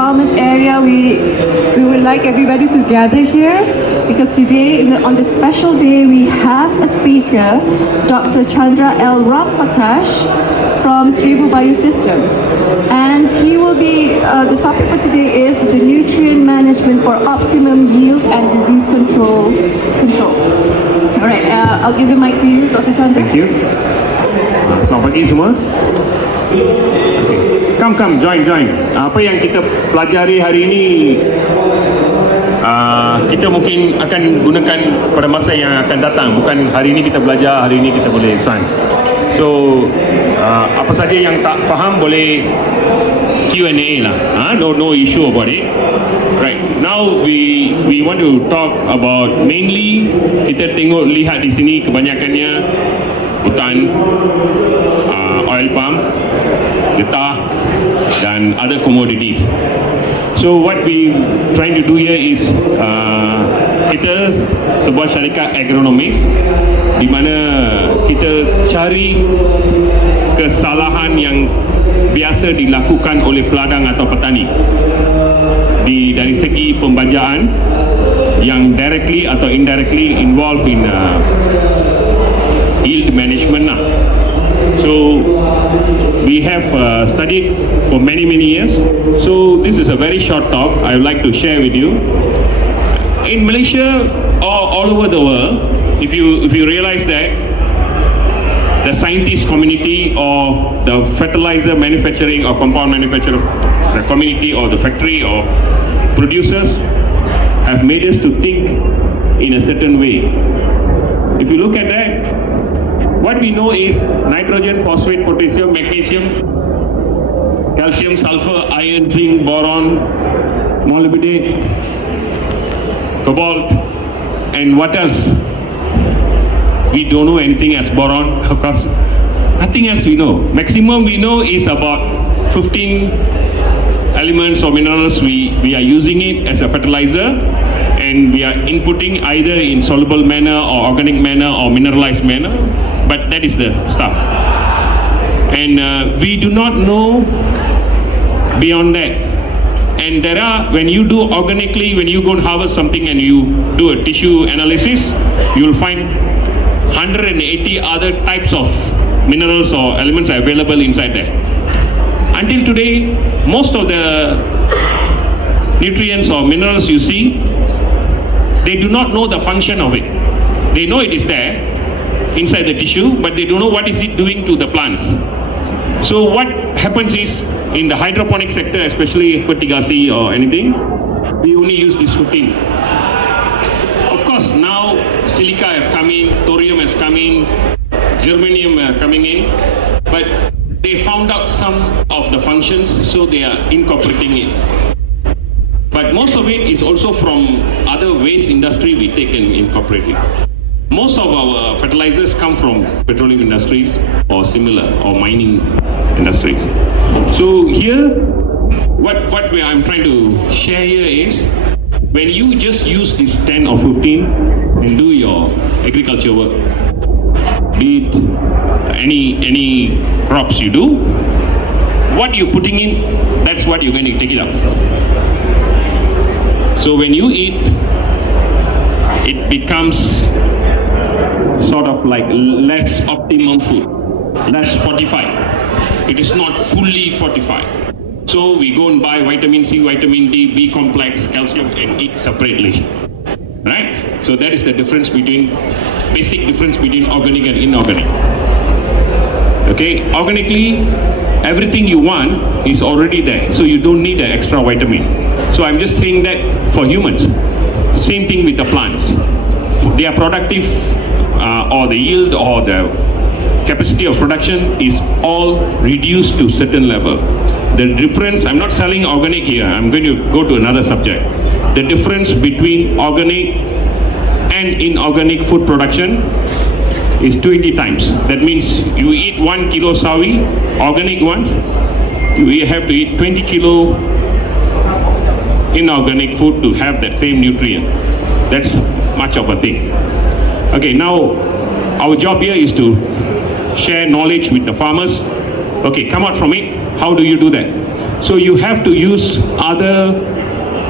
farmers area, we would like everybody to gather here because today, on this special day, we have a speaker, Dr. Chandra L. Ramaprakash from Seribu Biosystems. And he will be, the topic for today is the nutrient management for optimum yield and disease control. All right, I'll give the mic to you, Dr. Chandra. Thank you. Selamat pagi semua. Okay. Come, join. Apa yang kita pelajari hari ini, kita mungkin akan gunakan pada masa yang akan datang. Bukan hari ini kita belajar, hari ini kita boleh sign. So, apa saja yang tak faham boleh Q&A lah. No issue about it. Right. Now we want to talk about mainly kita lihat di sini kebanyakannya hutan, oil palm, getah dan other commodities. So what we trying to do here is kita sebuah syarikat agronomis di mana kita cari kesalahan yang biasa dilakukan oleh peladang atau petani dari segi pembajaan yang directly atau indirectly involved in yield management lah. So we have studied for many years. So this is a very short talk I would like to share with you. In Malaysia or all over the world, if you realize that the scientist community or the fertilizer manufacturing or compound manufacturer the community or the factory or producers have made us to think in a certain way. If you look at that, what we know is nitrogen, phosphate, potassium, magnesium, calcium, sulfur, iron, zinc, boron, molybdenate, cobalt, and what else? We don't know anything as boron, of course. Nothing else we know. Maximum we know is about 15 elements or minerals. We are using it as a fertilizer, and we are inputting either in soluble manner or organic manner or mineralized manner. But that is the stuff. And we do not know beyond that. And there are, when you do organically, when you go and harvest something and you do a tissue analysis, you will find 180 other types of minerals or elements are available inside there. Until today, most of the nutrients or minerals you see, they do not know the function of it. They know it is there inside the tissue, but they don't know what is it doing to the plants. So what happens is, in the hydroponic sector, especially fertigasi or anything, we only use this 15. Of course, now silica have come in, thorium has come in, germanium are coming in, but they found out some of the functions, so they are incorporating it. But most of it is also from other waste industry we take and incorporate it. Most of our fertilizers come from petroleum industries or similar, or mining industries. So here, what I'm trying to share here is, when you just use this 10 or 15 and do your agriculture work, be it any crops you do, what you're putting in, that's what you're going to take it up. So when you eat, it becomes sort of like less optimum food, less fortified. It is not fully fortified. So we go and buy vitamin C, vitamin D, B complex, calcium, and eat separately. Right? So that is the difference between, basic difference between organic and inorganic. Okay? Organically, everything you want is already there. So you don't need an extra vitamin. So I'm just saying that for humans. Same thing with the plants. They are productive, or the yield or the capacity of production is all reduced to certain level. The difference, I'm not selling organic here, I'm going to go to another subject. The difference between organic and inorganic food production is 20 times. That means you eat 1 kilo sawi, organic ones, you have to eat 20 kilo inorganic food to have that same nutrient. That's much of a thing. Okay, now our job here is to share knowledge with the farmers. Okay, come out from it. How do you do that? So you have to use other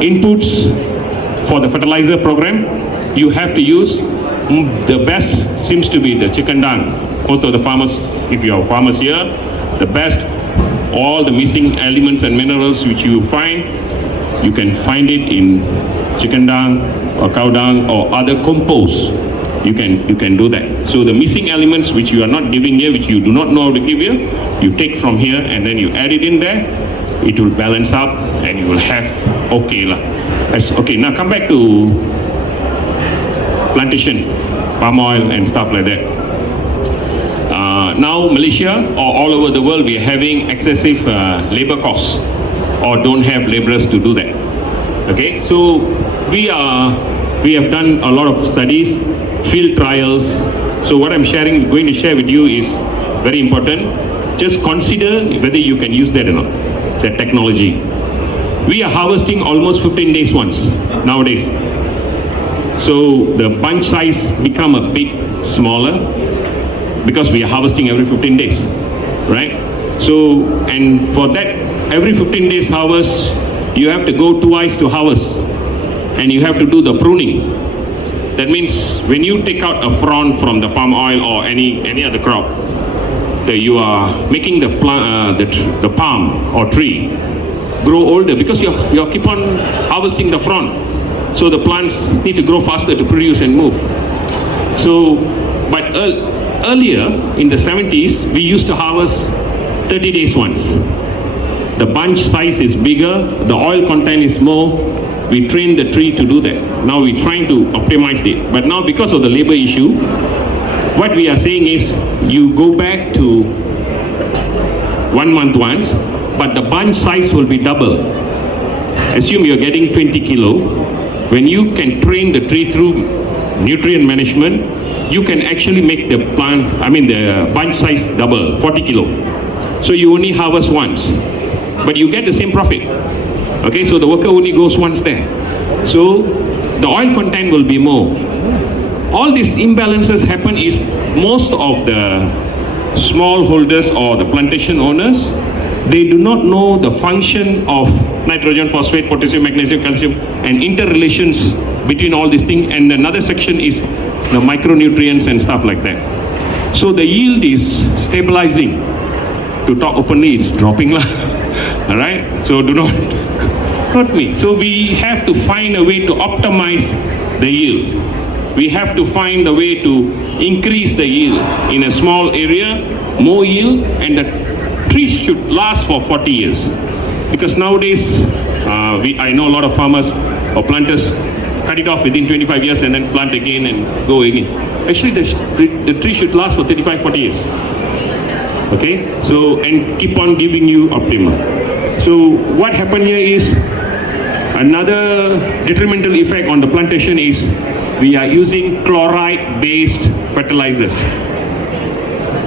inputs for the fertilizer program. You have to use the best seems to be the chicken dung. Most of the farmers, if you are farmers here, the best, all the missing elements and minerals which you find, you can find it in chicken dung or cow dung or other compost. You can do that. So the missing elements which you are not giving here, which you do not know how to give here, you take from here and then you add it in there. It will balance up and you will have okay lah. Okay, now come back to plantation, palm oil and stuff like that. Now Malaysia or all over the world, we are having excessive labor costs or don't have laborers to do that. Okay, so we have done a lot of studies, field trials. So what I'm going to share with you is very important. Just consider whether you can use that or not, that technology. We are harvesting almost 15 days once nowadays. So the bunch size become a bit smaller because we are harvesting every 15 days, right? So, and for that, every 15 days harvest, you have to go twice to harvest and you have to do the pruning. That means when you take out a frond from the palm oil or any other crop, that you are making the plant, the palm or tree grow older because you keep on harvesting the frond. So the plants need to grow faster to produce and move. So, but earlier in the 70s, we used to harvest 30 days once. The bunch size is bigger, the oil content is more. We train the tree to do that. Now we're trying to optimize it. But now because of the labor issue, what we are saying is you go back to 1 month once, but the bunch size will be double. Assume you're getting 20 kilo. When you can train the tree through nutrient management, you can actually make the the bunch size double, 40 kilo. So you only harvest once, but you get the same profit. Okay, so the worker only goes once there. So the oil content will be more. All these imbalances happen is most of the smallholders or the plantation owners, they do not know the function of nitrogen, phosphate, potassium, magnesium, calcium and interrelations between all these things. And another section is the micronutrients and stuff like that. So the yield is stabilizing. To talk openly, it's dropping lah. All right, so do not hurt me. So we have to find a way to optimize the yield. We have to find a way to increase the yield in a small area, more yield, and the trees should last for 40 years. Because nowadays, I know a lot of farmers or planters cut it off within 25 years and then plant again and go again. Actually, the tree should last for 35, 40 years. Okay, so and keep on giving you optimum. So what happened here is another detrimental effect on the plantation is we are using chloride-based fertilizers.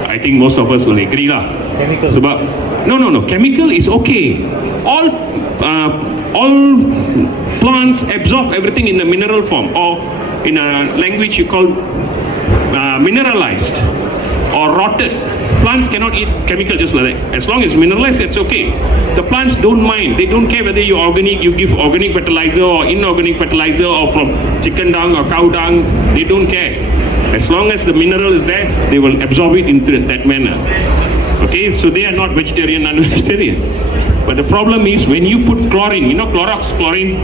I think most of us will agree lah. Chemical. So, but, no. Chemical is okay. All plants absorb everything in the mineral form, or in a language you call mineralized or rotted. Plants cannot eat chemical just like that. As long as mineralized, it's okay. The plants don't mind. They don't care whether you give organic fertilizer or inorganic fertilizer or from chicken dung or cow dung. They don't care. As long as the mineral is there, they will absorb it into that manner. Okay, so they are not vegetarian, non-vegetarian. But the problem is when you put chlorine, you know Clorox, chlorine,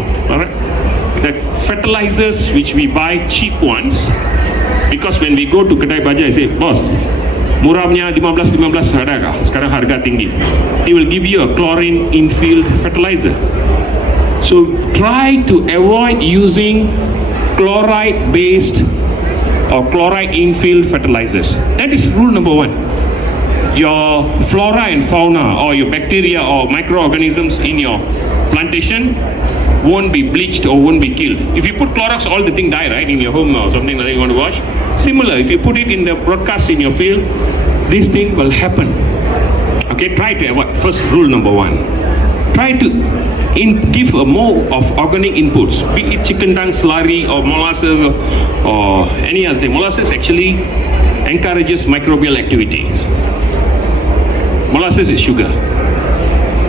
the fertilizers which we buy cheap ones, because when we go to Kedai Baja, I say, boss, murahnya 15 ada kah? Sekarang harga tinggi. He will give you a chlorine infield fertilizer. So try to avoid using chloride-based or chloride infield fertilizers. That is rule number 1. Your flora and fauna or your bacteria or microorganisms in your plantation won't be bleached or won't be killed. If you put Clorox, all the thing die, right, in your home or something like that you want to wash. Similar, if you put it in the broadcast in your field, this thing will happen. Okay, try to avoid. First rule number 1. Try to give a more of organic inputs, be it chicken dung, slurry or molasses or any other thing. Molasses actually encourages microbial activity. Molasses is sugar.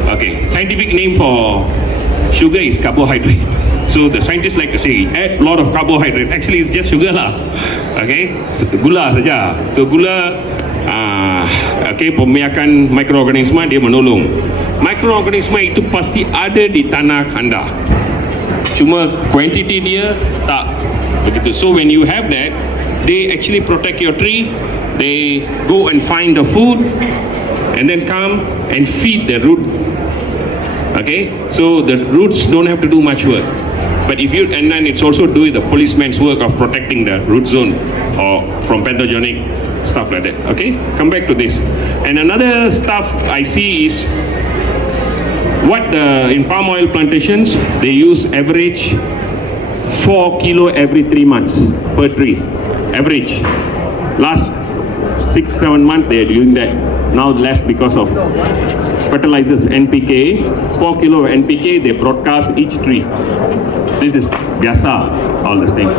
Okay, scientific scientific name for sugar is carbohydrate. So the scientists like to say add a lot of carbohydrate. Actually, it's just sugar lah. Okay, so, gula saja. So gula, okay, pemiakan mikroorganisma dia menolong. Mikroorganisma itu pasti ada di tanah anda. Cuma quantity dia tak begitu. So when you have that, they actually protect your tree. They go and find the food, and then come and feed the root. Okay, so the roots don't have to do much work. But if you, and then it's also doing the policeman's work of protecting the root zone or from pathogenic stuff like that. Okay, come back to this. And another stuff I see is what in palm oil plantations they use average 4 kilo every 3 months per tree. Average. Last 6-7 months they are doing that. Now less because of fertilizers, NPK. 4 kilo of NPK they broadcast each tree. This is biasa, all this thing.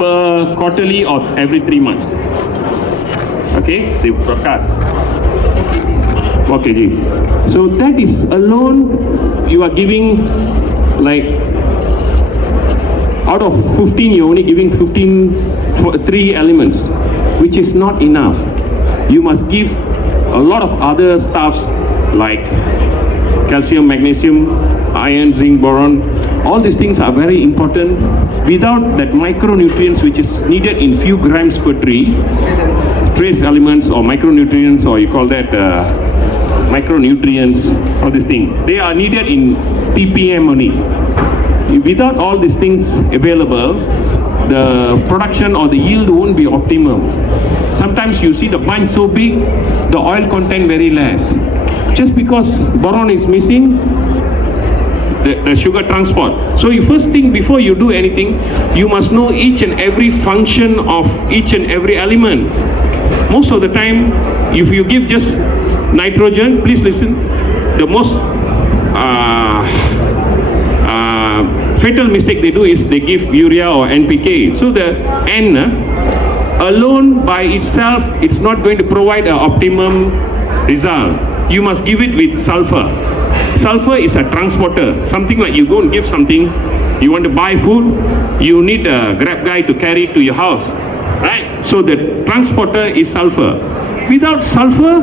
Per quarterly or every 3 months. Okay, they broadcast. Okay, Ji. So that is alone, you are giving like out of 15, you're only giving 3 elements, which is not enough. You must give a lot of other stuffs like calcium, magnesium, iron, zinc, boron. All these things are very important. Without that micronutrients which is needed in few grams per tree, trace elements or micronutrients, or you call that micronutrients, all these things, they are needed in ppm only. Without all these things available, the production or the yield won't be optimal. Sometimes you see the bunch so big, the oil content very less. Just because boron is missing, the sugar transport. So you first thing before you do anything, you must know each and every function of each and every element. Most of the time, if you give just nitrogen, please listen, the most fatal mistake they do is they give urea or NPK. So the N alone by itself, it's not going to provide an optimum result. You must give it with sulfur. Sulfur is a transporter. Something like you go and give something, you want to buy food, you need a grab guy to carry it to your house, right? So the transporter is sulfur. Without sulfur,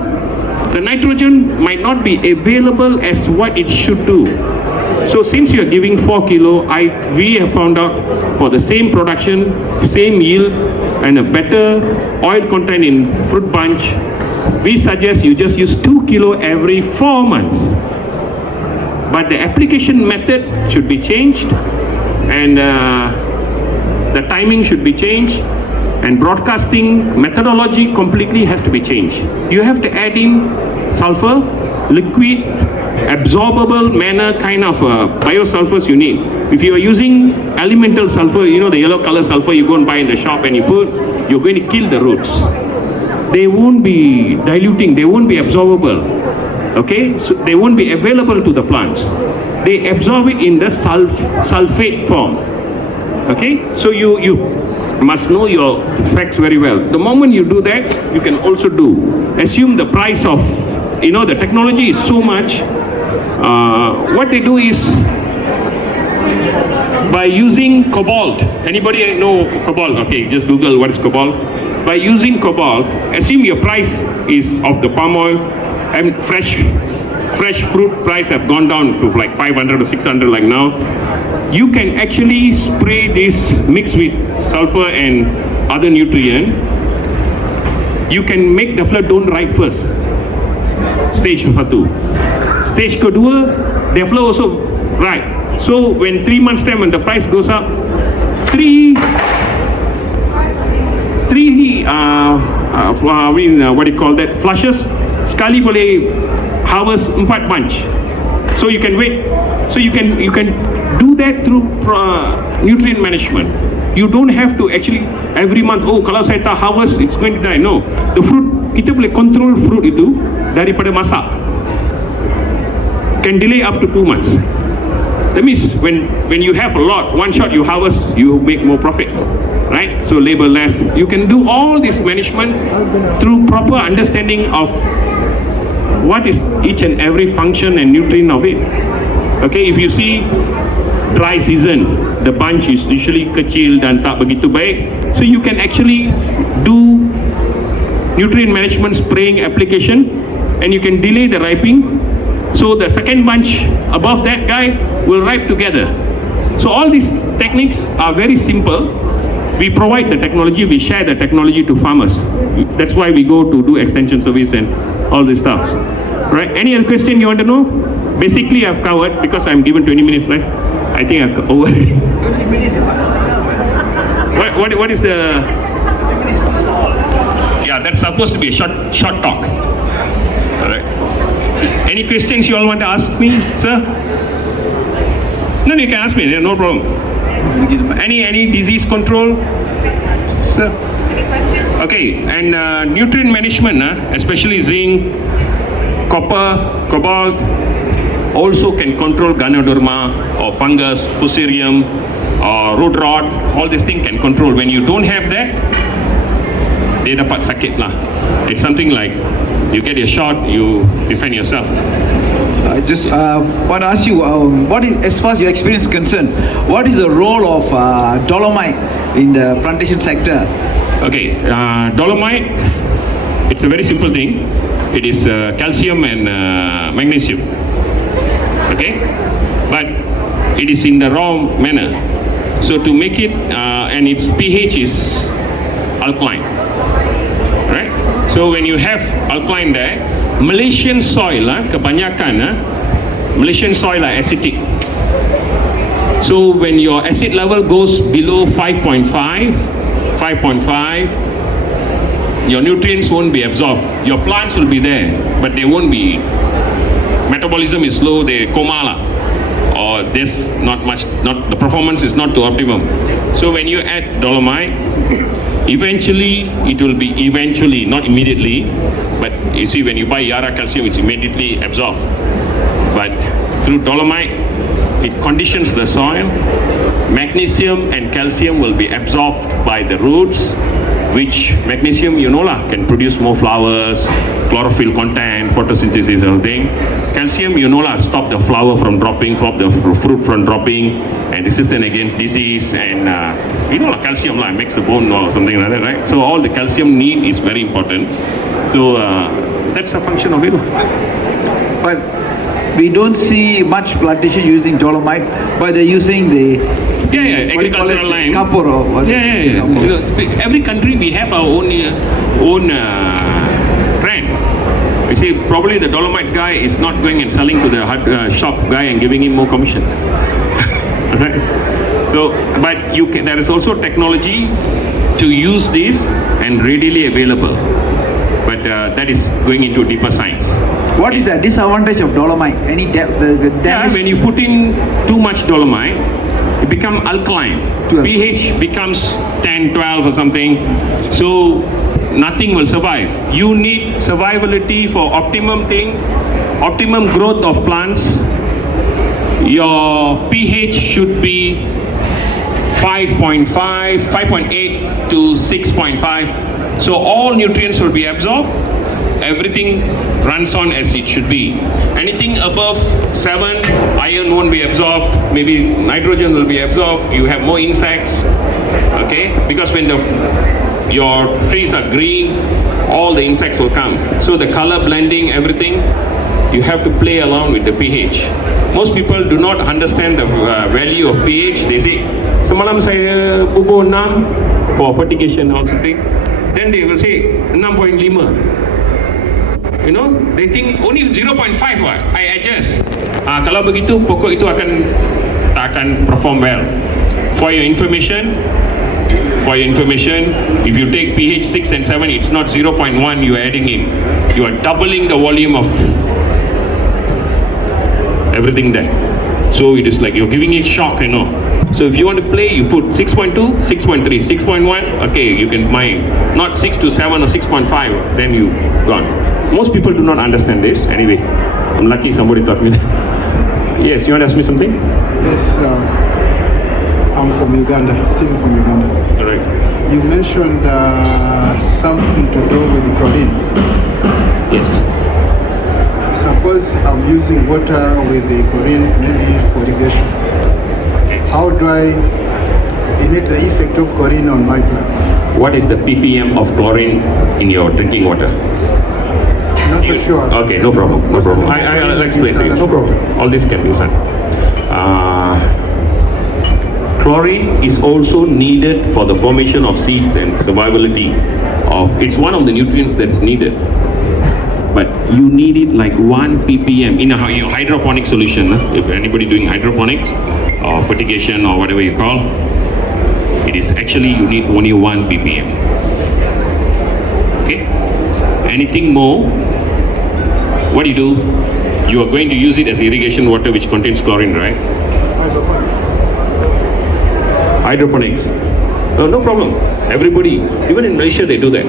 the nitrogen might not be available as what it should do. So since you are giving 4 kilo, we have found out for the same production, same yield, and a better oil content in fruit bunch, we suggest you just use 2 kilo every 4 months. But the application method should be changed, and the timing should be changed, and broadcasting methodology completely has to be changed. You have to add in sulfur, liquid, absorbable manner kind of biosulfurs you need. If you are using elemental sulfur, you know the yellow color sulfur you go and buy in the shop and you put, you're going to kill the roots. They won't be diluting, they won't be absorbable. Okay, so they won't be available to the plants. They absorb it in the sulfate form. Okay, so you must know your facts very well. The moment you do that, you can also assume the price of, you know, the technology is so much. What they do is by using cobalt. Anybody know cobalt? Okay, just Google what is cobalt. By using cobalt, assume your price is of the palm oil, and fresh fruit price have gone down to like 500 or 600 like now. You can actually spray this mixed with sulfur and other nutrient. You can make the flower don't ripe first. Stage 1. Stage kedua, the flower also ripe. So when 3 months time when the price goes up, what do you call that, flushes, sekali boleh harvest 4 bunch. So you can wait. So you can do that through nutrient management. You don't have to actually every month, oh kalau saya tak harvest it's going to die. No, the fruit, kita boleh control fruit itu daripada masak. Can delay up to 2 months. That means when you have a lot, one shot you harvest, you make more profit, right? So labor less. You can do all this management through proper understanding of what is each and every function and nutrient of it. Okay, if you see dry season, the bunch is usually kecil dan tak begitu baik. So you can actually do nutrient management spraying application and you can delay the ripening. So the second bunch above that guy will ripe together. So all these techniques are very simple. We provide the technology, we share the technology to farmers. That's why we go to do extension service and all this stuff. Right? Any other question you want to know? Basically I've covered because I'm given 20 minutes, right? I think I've over. What is the... Yeah, that's supposed to be a short talk. All right. Any questions you all want to ask me, sir? No, you can ask me. No problem. Any disease control, sir? Okay, and nutrient management, especially zinc, copper, cobalt, also can control Ganoderma or fungus, fusarium, or root rot. All these things can control. When you don't have that, they dapat sakit lah. It's something like you get a shot, you defend yourself. I just want to ask you, what is, as far as your experience is concerned, what is the role of Dolomite in the plantation sector? Okay, Dolomite, it's a very simple thing. It is calcium and magnesium. Okay, but it is in the raw manner. So to make it, and its pH is alkaline. Right? So when you have alkaline there, Malaysian soil, kebanyakan Malaysian soil are acidic. So when your acid level goes below 5.5, your nutrients won't be absorbed. Your plants will be there, but they won't be. Metabolism is slow, they coma lah, or this not much. Not the performance is not to optimum. So when you add Dolomite, eventually it will be not immediately, but you see when you buy Yara calcium, it's immediately absorbed. But through Dolomite, it conditions the soil. Magnesium and calcium will be absorbed by the roots, which magnesium, you know lah, can produce more flowers, chlorophyll content, photosynthesis, everything. Calcium, you know lah, stop the flower from dropping, stop the fruit from dropping, and resistant against disease, and you know lah, calcium lah, makes the bone or something like that, right? So all the calcium need is very important. So that's a function of it. But we don't see much plantation using Dolomite, but they're using the agricultural line. Kapur or what? Yeah. You know, every country we have our own trend. You see, probably the Dolomite guy is not going and selling to the shop guy and giving him more commission. Right? So, but there is also technology to use this and readily available. But that is going into deeper science. What is the disadvantage of Dolomite? Any the damage? When you put in too much Dolomite, it becomes alkaline. 12. pH becomes 10, 12 or something. So nothing will survive. You need survivability for optimum growth of plants. Your pH should be 5.5, 5.8 to 6.5. So all nutrients will be absorbed. Everything runs on as it should be. Anything above 7, iron won't be absorbed, maybe nitrogen will be absorbed, you have more insects, okay? Because when your trees are green, all the insects will come. So the color blending, everything, you have to play along with the pH. Most people do not understand the value of pH. They say, semalam saya pukul 6 for fertigation or something. Then they will say 6.5. You know, they think only 0.5 what, I adjust. Kalau begitu, pokok itu tak akan perform well. For your information, if you take pH 6 and 7, it's not 0.1 you are adding in. You are doubling the volume of everything there. So it is like you're giving it shock, you know. So if you want to play, you put 6.2, 6.3, 6.1, okay, you can mine. Not 6 to 7 or 6.5, then you gone. Most people do not understand this. Anyway, I'm lucky somebody taught me that. Yes, you want to ask me something? Yes, I'm from Uganda, still from Uganda. All right. You mentioned something to do with the protein. Yes. using water with the chlorine, maybe for irrigation. How do I limit the effect of chlorine on my plants? What is the ppm of chlorine in your drinking water? Not so sure. Okay, no problem, no problem. I'll explain to you. No problem. All this can be done. Chlorine is also needed for the formation of seeds and survivability of. It's one of the nutrients that is needed. But you need it like 1 ppm in your hydroponic solution. If anybody doing hydroponics or fertigation or whatever you call, it is actually you need only 1 ppm. Okay? Anything more, what do? You are going to use it as irrigation water which contains chlorine, right? Hydroponics. No problem. Everybody, even in Malaysia, they do that.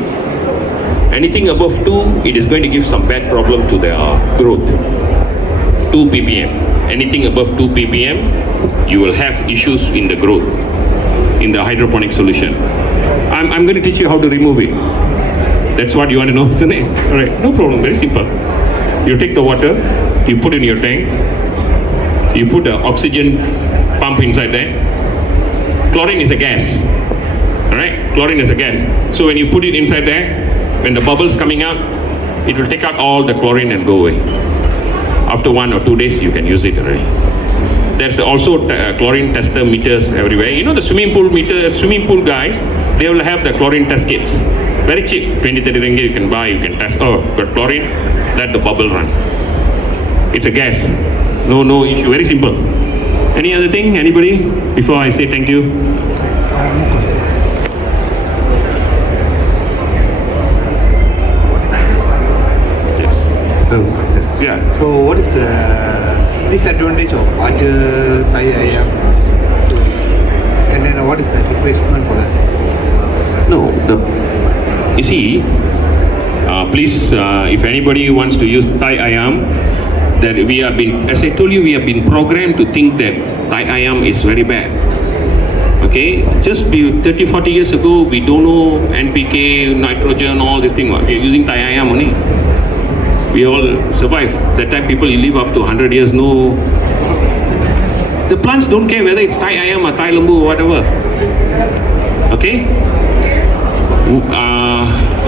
Anything above 2, it is going to give some bad problem to their growth. 2 ppm. Anything above 2 ppm, you will have issues in the growth, in the hydroponic solution. I'm going to teach you how to remove it. That's what you want to know, isn't it? All right, no problem, very simple. You take the water, you put in your tank, you put the oxygen pump inside there. Chlorine is a gas, all right? Chlorine is a gas. So when you put it inside there, when the bubbles coming out, it will take out all the chlorine and go away. After 1 or 2 days, you can use it already. There's also chlorine tester meters everywhere. You know the swimming pool guys, they will have the chlorine test kits. Very cheap, 20-30 ringgit you can buy, you can test. Oh, got chlorine, let the bubble run. It's a gas. No issue, very simple. Any other thing, anybody? Before I say thank you. Yes. Oh, yes. Yeah. So what is the disadvantage of larger Thai ayam? And then what is the replacement for that? No, you see, please, if anybody wants to use Thai ayam, that we have been, as I told you, we have been programmed to think that Thai ayam is very bad. Okay, just 30-40 years ago, we don't know NPK, nitrogen, all this thing. We are using Thai ayam only. We all survive. That time people live up to 100 years, no. The plants don't care whether it's Thai ayam or Thai lembu or whatever. Okay?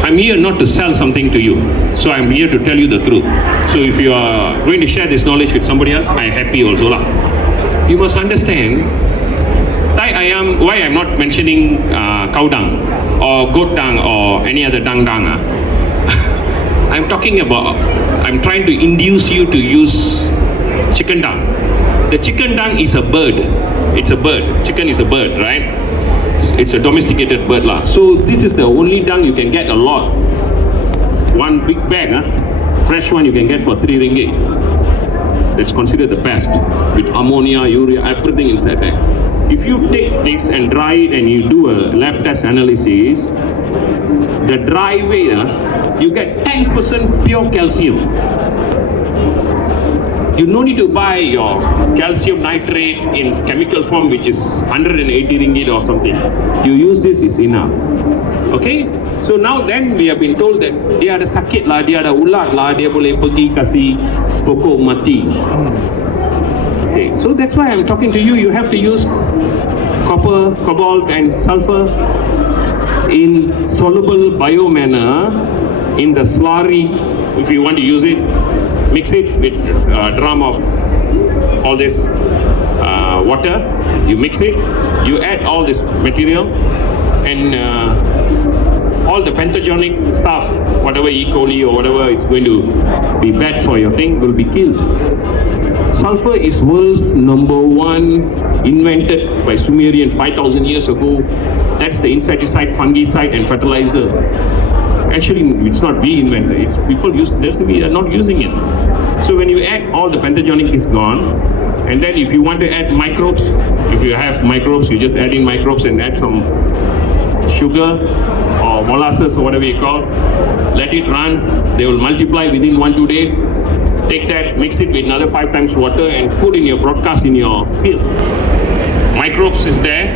I'm here not to sell something to you. So I'm here to tell you the truth. So if you are going to share this knowledge with somebody else, I'm happy also lah. You must understand, Thai ayam, why I'm not mentioning cow dung or goat dung or any other dung. I'm talking about, I'm trying to induce you to use chicken dung. The chicken dung is a bird. It's a bird. Chicken is a bird, right? It's a domesticated bird lah. So this is the only dung you can get a lot. One big bag, fresh one you can get for 3 ringgit. That's considered the best. With ammonia, urea, everything inside there. If you take this and dry it and you do a lab test analysis, the dry way, you get 10% pure calcium. You no need to buy your calcium nitrate in chemical form, which is 180 ringgit or something. You use this, is enough. Okay? So now then we have been told that dia ada sakit lah, dia ada ulat lah, dia boleh pergi kasih pokok mati. Okay, so that's why I'm talking to you. You have to use copper, cobalt and sulfur in soluble biomanner in the slurry. If you want to use it, mix it with a drum of all this water. You mix it, you add all this material, and all the pathogenic stuff, whatever E. coli or whatever is going to be bad for your thing, will be killed. Sulfur is world's #1 invented by Sumerian 5,000 years ago. That's the insecticide, fungicide and fertilizer. Actually, it's not we invented, it's people use this, we are not using it. So when you add, all the pathogenic is gone. And then if you want to add microbes, if you have microbes, you just add in microbes and add some sugar or molasses or whatever you call. Let it run, they will multiply within 1-2 days. Take that, mix it with another 5 times water and put in your broadcast in your field. Microbes is there.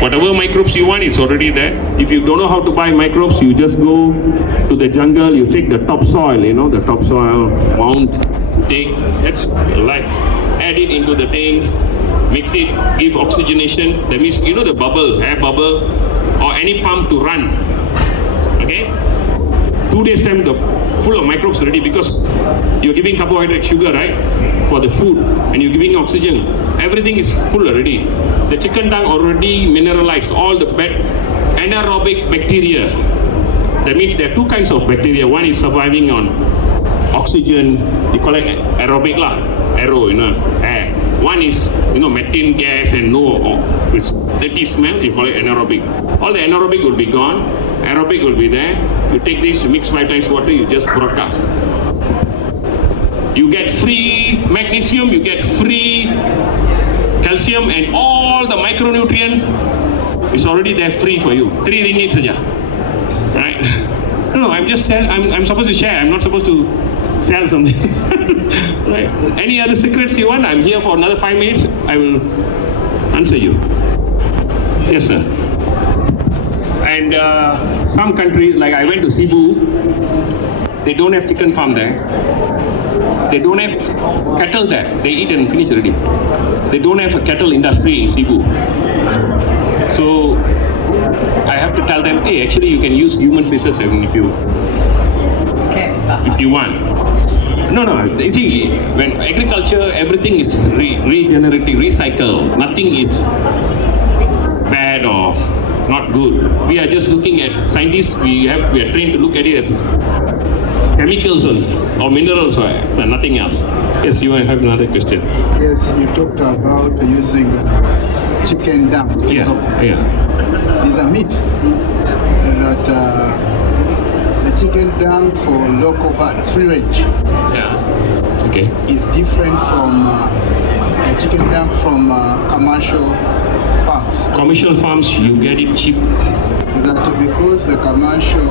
Whatever microbes you want, it's already there. If you don't know how to buy microbes, you just go to the jungle, you take the topsoil, the topsoil, mount take, that's like, add it into the thing, mix it, give oxygenation. That means, you know the bubble, air bubble, or any pump to run. Okay? 2 days time, the full of microbes already, because you're giving carbohydrate, sugar, right, for the food, and you're giving oxygen. Everything is full already. The chicken dung already mineralized, all the anaerobic bacteria. That means there are 2 kinds of bacteria. One is surviving on oxygen, you call it aerobic lah, aero, air. One is, methane gas and it's dirty smell, you call it anaerobic. All the anaerobic will be gone, aerobic will be there. You take this, you mix 5 times water, you just broadcast. You get free magnesium, you get free calcium, and all the micronutrient is already there free for you. 3 ringgit saja. Right? No, I'm just I'm supposed to share, I'm not supposed to sell something. Right? Any other secrets you want? I'm here for another 5 minutes. I will answer you. Yes, sir. And some countries, like I went to Cebu, they don't have chicken farm there. They don't have cattle there. They eat and finish already. They don't have a cattle industry in Cebu. So I have to tell them, hey, actually you can use human feces if you want. No. You see, when agriculture, everything is regenerative, recycle. Nothing is bad or not good. We are just looking at scientists. We are trained to look at it as chemicals or minerals or nothing else. Yes, you have another question. Yes, you talked about using chicken dung. Yeah. There's a myth that the chicken dung for local birds, free range, Okay. is different from the chicken dung from commercial farms. Commercial farms, you get it cheap. That because the commercial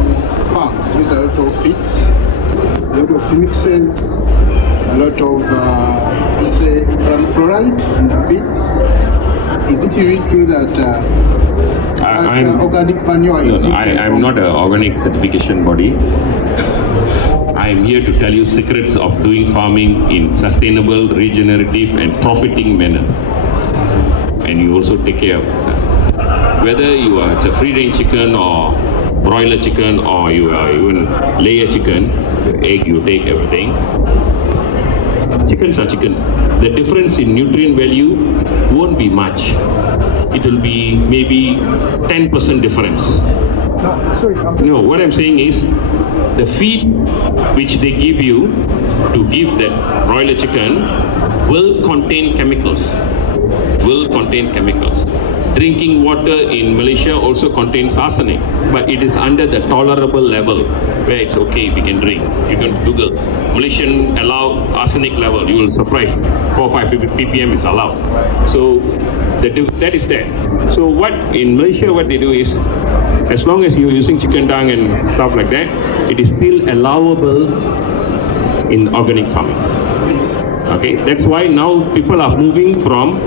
farms use a lot of feeds, a lot of chemicals, a lot of let's say chloride in the feeds. Is it really true that I'm organic manure? I'm not an organic certification body. I'm here to tell you secrets of doing farming in sustainable, regenerative and profiting manner. And you also take care of that. Whether it's a free range chicken or broiler chicken, or you are even layer chicken, egg, you take everything. Chickens are chicken. The difference in nutrient value won't be much. It will be maybe 10% difference. No, what I'm saying is the feed which they give you to give that broiler chicken will contain chemicals. Drinking water in Malaysia also contains arsenic, but it is under the tolerable level where it's okay, we can drink. You can Google Malaysian allowed arsenic level, you will be surprised, 4 or 5 ppm is allowed. So that is there. So what in Malaysia, what they do is, as long as you're using chicken dung and stuff like that, it is still allowable in organic farming. Okay, that's why now people are moving from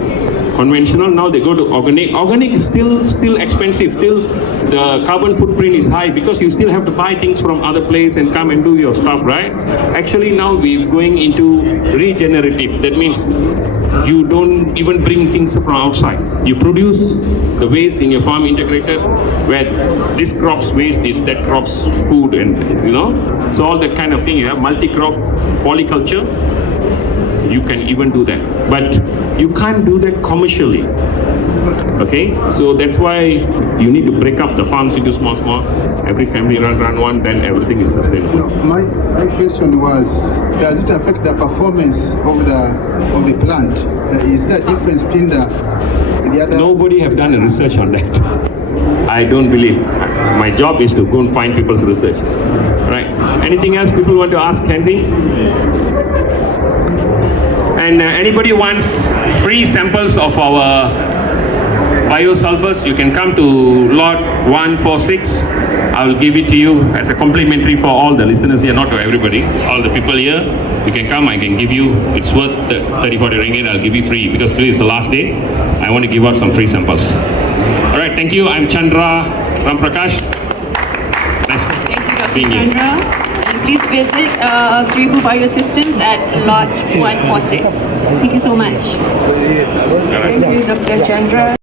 conventional, now they go to organic. Organic is still expensive, still the carbon footprint is high because you still have to buy things from other place and come and do your stuff, right? Actually now we're going into regenerative. That means you don't even bring things from outside. You produce the waste in your farm integrated, where this crop's waste is that crop's food, and so all that kind of thing. You have multi-crop polyculture. You can even do that, but you can't do that commercially. Okay, so that's why you need to break up the farms into small. Every family run one, then everything is sustainable. My question was, does it affect the performance of the plant? Is there a difference between the other? Nobody have done a research on that. I don't believe. My job is to go and find people's research. Right? Anything else people want to ask? Anything? And anybody wants free samples of our biosulfurs, you can come to lot 146. I will give it to you as a complimentary for all the listeners here, not to everybody. All the people here, you can come, I can give you, it's worth 30-40 ringgit, I'll give you free because today is the last day. I want to give out some free samples. Alright, thank you. I'm Chandra Ramprakash. Nice Thank you, Dr. being here. Chandra. please visit Thru Biosystems at Lot 146. Thank you so much. All right. Thank you, Dr. Chandra.